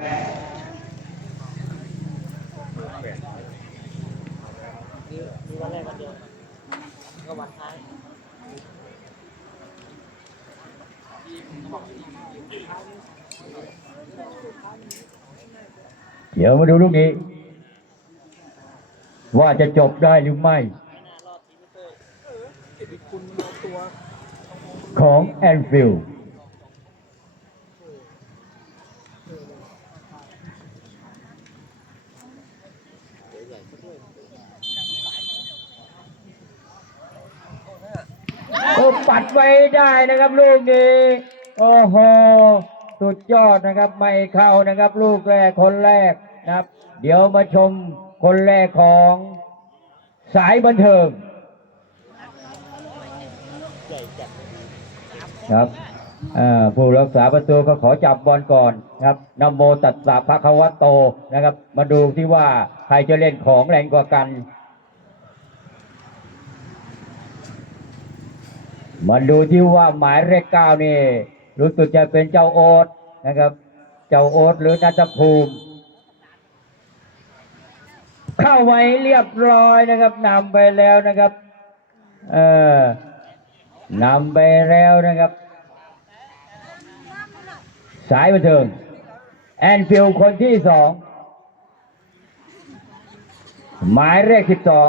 มีวันแรกวันเดียวก็วันท้ายเดี๋ยวมาดูลูกนี้ ว่าจะจบได้หรือไม่ ของแอนฟิลด์โอ้ ปัดไว้ได้นะครับ ลูกนี้โอ้โหสุดยอดนะครับ ไม่เข้านะครับ ลูกแรกคนแรกนะครับ เดี๋ยวมาชมคนแรกของสายบันเทิงครับผู้รักษาประตูก็ขอจับบอลก่อนครับนโมตัสสะภะคะวะโตนะครับ มาดูที่ว่าใครจะเล่นของแรงกว่ากัน มาดูที่ว่าหมายเลขเก้านี่ รู้สึกจะเป็นเจ้าโอ๊ตนะครับ เจ้าโอ๊ตหรือนัทภูมิ เข้าไว้เรียบร้อยนะครับนำไปแล้วนะครับ เออนำไปแล้วนะครับ สายบันเทิง แอนฟิลคนที่สองหมายเลขสิบสอง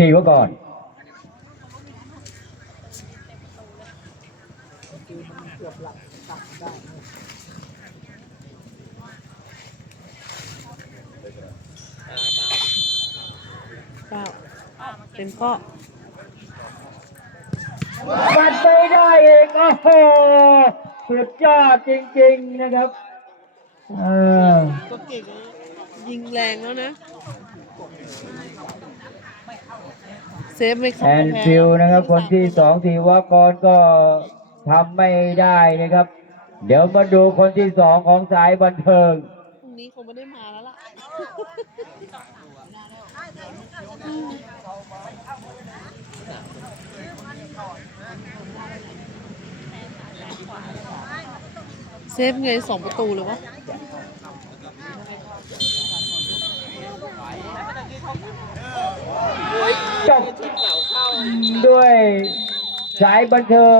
สี่วก่อนคือมันเกือบหลับตัดได้เก้าเป็นข้อปัดไปได้เองโอ้โหสุดยอดจริงๆนะครับเออ ก็เก่งนะยิงแรงแล้วนะเซฟไม่เข้าแอนแพ้ฟิลด์นะครับ คนที่สองทีวากรก็ทำไม่ได้นะครับ เดี๋ยวมาดูคนที่สองของสายบันเทิงพรุ่งนี้คงไม่ได้มาแล้วล่ะเซฟไงสองประตูเลยวะจบ ด้วยสายบันเทิง